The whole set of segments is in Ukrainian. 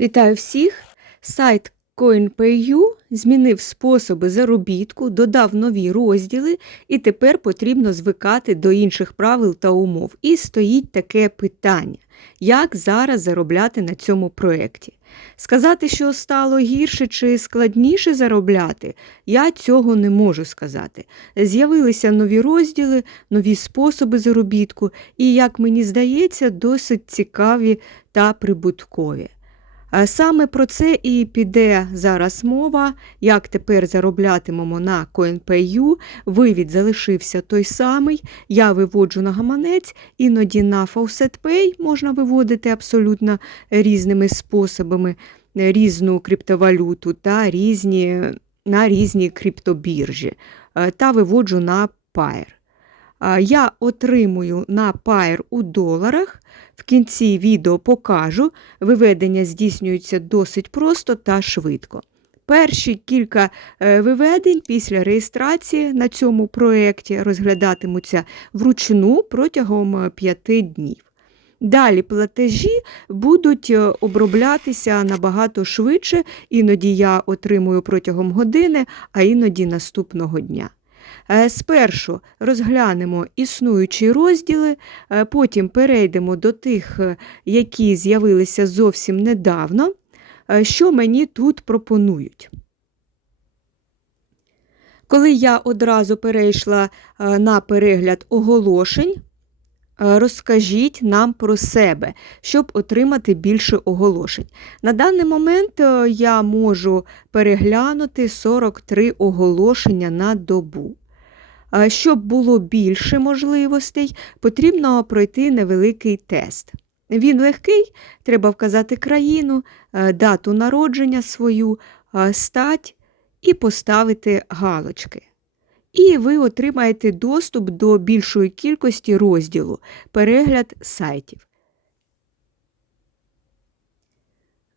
Вітаю всіх! Сайт CoinPayU змінив способи заробітку, додав нові розділи, і тепер потрібно звикати до інших правил та умов. І стоїть таке питання: як зараз заробляти на цьому проєкті? Сказати, що стало гірше чи складніше заробляти, я цього не можу сказати. З'явилися нові розділи, нові способи заробітку, і, як мені здається, досить цікаві та прибуткові. Е, Саме про це і піде зараз мова, як тепер зароблятимемо на CoinPayU. Вивід залишився той самий. Я виводжу на гаманець, іноді на FaucetPay можна виводити абсолютно різними способами е, різну криптовалюту та різні, на різні криптобіржі е, та виводжу на Pair. Я отримую на Pair у доларах. В кінці відео покажу, виведення здійснюються досить просто та швидко. Перші кілька е, виведень після реєстрації на цьому проєкті розглядатимуться вручну протягом 5 днів. Далі платежі будуть е, оброблятися набагато швидше, іноді я отримую протягом години, а іноді наступного дня. Е, Спершу розглянемо існуючі розділи, е, потім перейдемо до тих, е, які з'явилися зовсім недавно, що мені тут пропонують. Коли я одразу перейшла на перегляд оголошень, розкажіть нам про себе, щоб отримати більше оголошень. На даний момент е, я можу переглянути 43 оголошення на добу. Е, Щоб було більше можливостей, потрібно пройти невеликий тест. Він легкий, треба вказати країну, е, дату народження свою, е, стать і поставити галочки. І ви отримаєте доступ до більшої кількості розділу перегляд сайтів.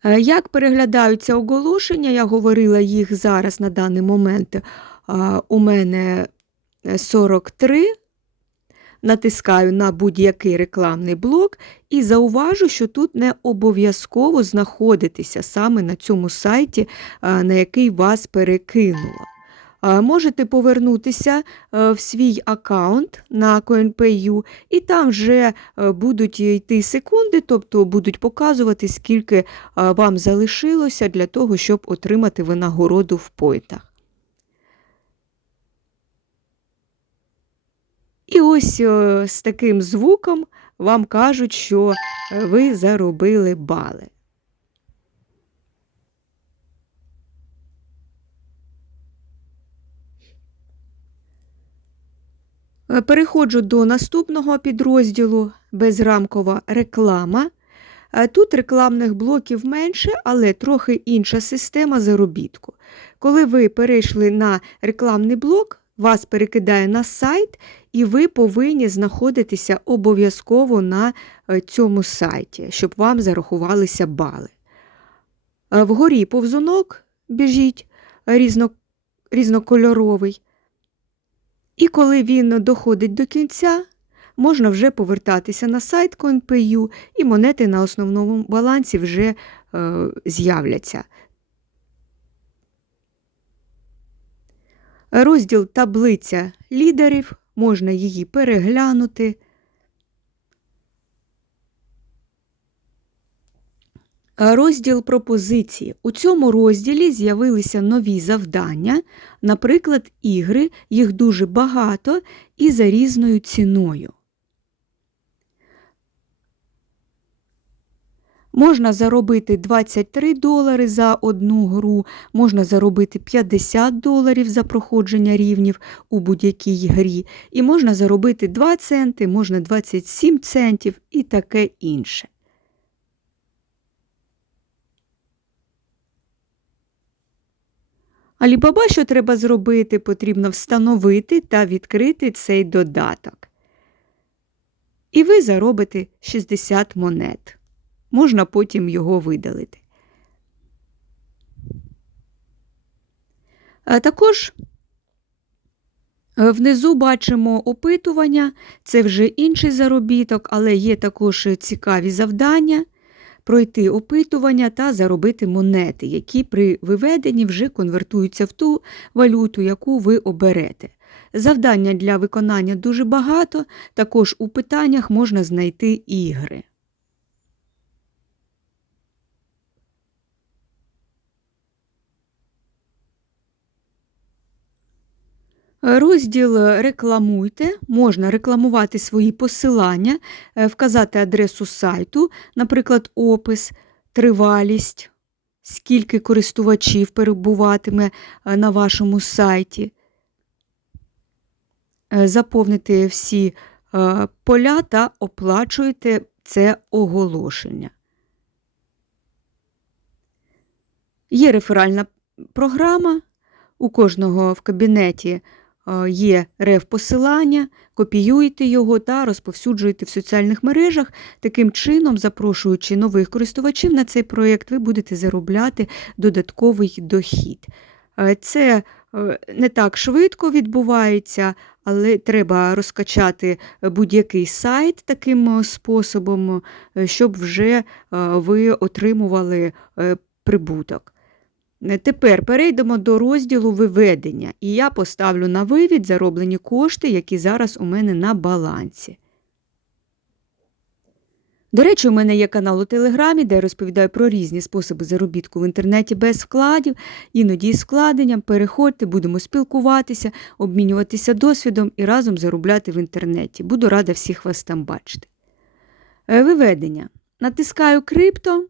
Е, Як переглядаються оголошення, я говорила їх зараз на даний момент. е, У мене 43. Натискаю на будь-який рекламний блок і зауважу, що тут не обов'язково знаходитися саме на цьому сайті, е, на який вас перекинуло. Можете повернутися е, в свій аккаунт на CoinPayU, і там вже е, будуть йти секунди, тобто будуть показувати, скільки е, вам залишилося для того, щоб отримати винагороду в пойтах. І ось з таким звуком вам кажуть, що ви заробили бали. Переходжу до наступного підрозділу безрамкова реклама. Е, Тут рекламних блоків менше, але трохи інша система заробітку. Коли ви перейшли на рекламний блок, вас перекидає на сайт, і ви повинні знаходитися обов'язково на е, цьому сайті, щоб вам зарахувалися бали. Е, Вгорі повзунок біжіть різно, різнокольоровий. І коли він доходить до кінця, можна вже повертатися на сайт CoinPayU, і монети на основному балансі вже е, з'являться. Розділ таблиця лідерів, можна її переглянути. Розділ пропозиції. У цьому розділі з'явилися нові завдання, наприклад, ігри, їх дуже багато і за різною ціною. Можна заробити 23 долари за одну гру, можна заробити 50 доларів за проходження рівнів у будь-якій грі, і можна заробити 2 центи, можна 27 центів і таке інше. Алібаба, що треба зробити, потрібно встановити та відкрити цей додаток. І ви заробите 60 монет. Можна потім його видалити. А також е, внизу бачимо опитування, це вже інший заробіток, але є також цікаві завдання. Пройти опитування та заробити монети, які при виведенні вже конвертуються в ту валюту, яку ви оберете. Завдання для виконання дуже багато, також у питаннях можна знайти ігри. Розділ Рекламуйте можна рекламувати свої посилання, е, вказати адресу сайту, наприклад, опис, тривалість, скільки користувачів перебуватиме е, на вашому сайті, Е, заповнити всі поля та оплачуєте це оголошення. Є реферальна програма. У кожного в кабінеті е, є реф-посилання, копіюєте його та розповсюджуєте в соціальних мережах. Таким чином, запрошуючи нових користувачів на цей проєкт, ви будете заробляти додатковий дохід. Е, Це е, не так швидко відбувається, але треба розкачати будь-який сайт таким способом, щоб вже ви отримували прибуток. Тепер перейдемо до розділу виведення, і я поставлю на вивід зароблені кошти, які зараз у мене на балансі. До речі, у мене є канал у Телеграмі, де я розповідаю про різні способи заробітку в інтернеті без вкладів, іноді з вкладенням. Переходьте, будемо спілкуватися, обмінюватися досвідом і разом заробляти в інтернеті. Буду рада всіх вас там бачити. Е, Виведення. Натискаю крипто,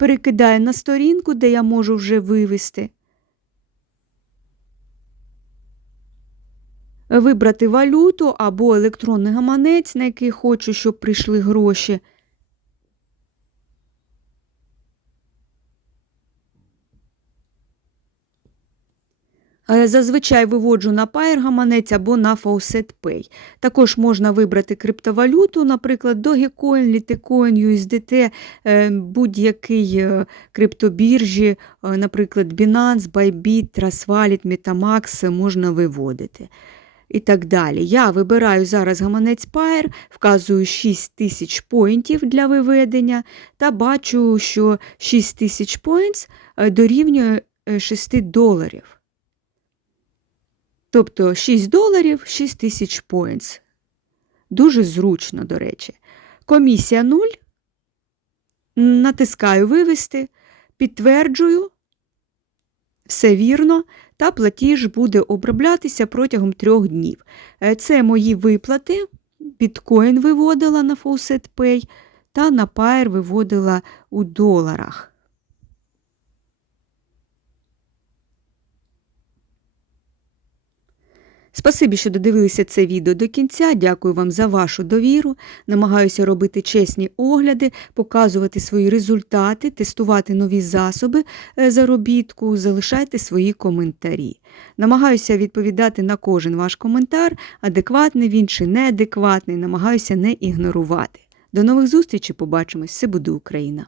перекидаю на сторінку, де я можу вже вивести. Вибрати валюту або електронний гаманець, на який хочу, щоб прийшли гроші. Зазвичай виводжу на Pair гаманець або на Faucet Pay. Також можна вибрати криптовалюту, наприклад, Dogecoin, Litecoin, USDT, е, будь-який е, криптобіржі, е, наприклад, Binance, Bybit, Trustwallet, Metamax можна виводити. І так далі. Я вибираю зараз гаманець Pair, вказую 6 тисяч поінтів для виведення та бачу, що 6 тисяч поінтс е, дорівнює е, 6 доларів. Тобто 6 доларів 6 тисяч поінтс. Дуже зручно, до речі. Комісія 0. Натискаю вивести, підтверджую. Все вірно, та платіж буде оброблятися протягом трьох днів. Е, Це мої виплати. Біткоін виводила на Faucet Pay та на Pair виводила у доларах. Спасибі, що додивилися це відео до кінця. Дякую вам за вашу довіру. Намагаюся робити чесні огляди, показувати свої результати, тестувати нові засоби е, заробітку, залишайте свої коментарі. Намагаюся відповідати на кожен ваш коментар, адекватний він чи неадекватний, намагаюся не ігнорувати. До нових зустрічей, побачимось! Все буде Україна!